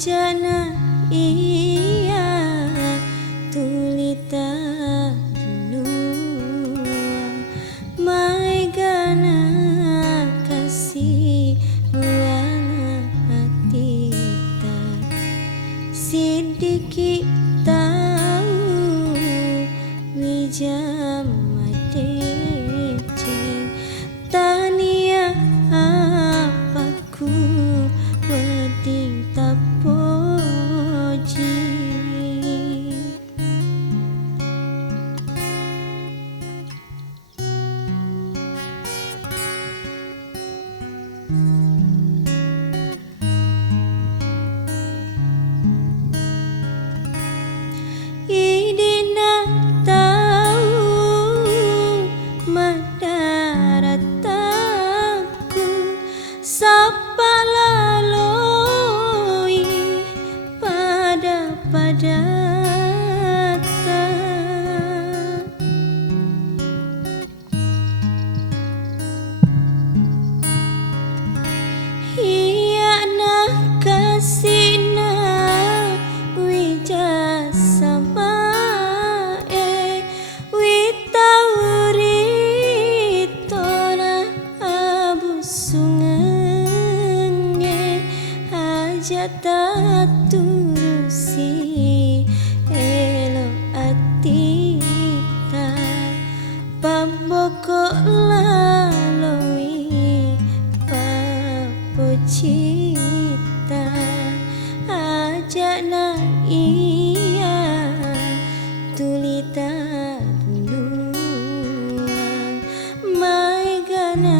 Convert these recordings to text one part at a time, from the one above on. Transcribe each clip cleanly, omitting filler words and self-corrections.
ajana iya tulita nuang mai gana kasih buana hatita sidiki tahu wijam madece tania apaku wedding tapoji idina tahu madarataku sapa laloi pada iya nah kasina wija sama witauri tona abusungenge hajata turusi elo atita pamboko laloi papocita ajana iya tulita nuang mai gana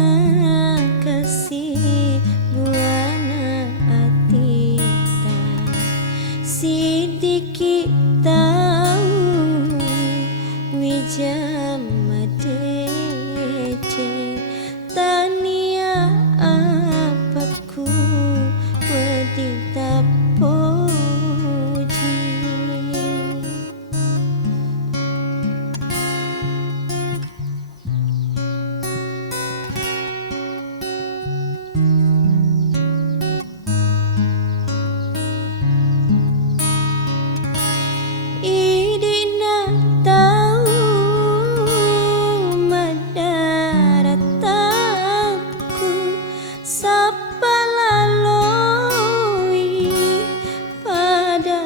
kasih buana atita sidiki tahu wijam madece tania apaku wedding tapoji idina tahu madarataku sapa laloi pada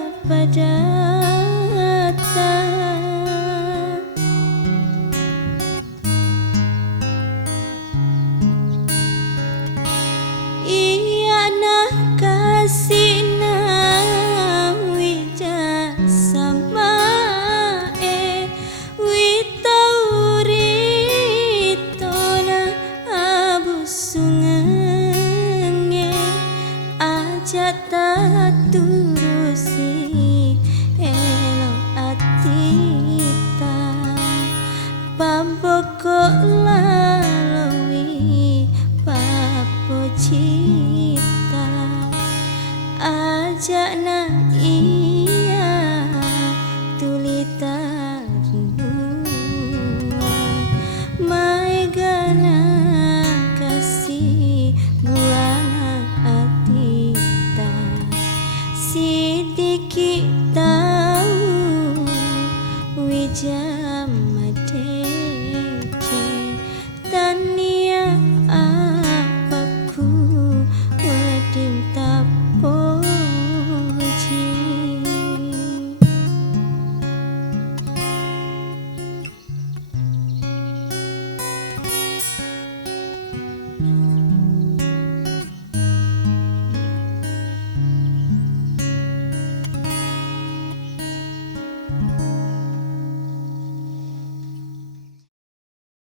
iya nah kasina wija sama witauri tona abusungenge ajata turusi elo atita pamboko laloi papocita ajana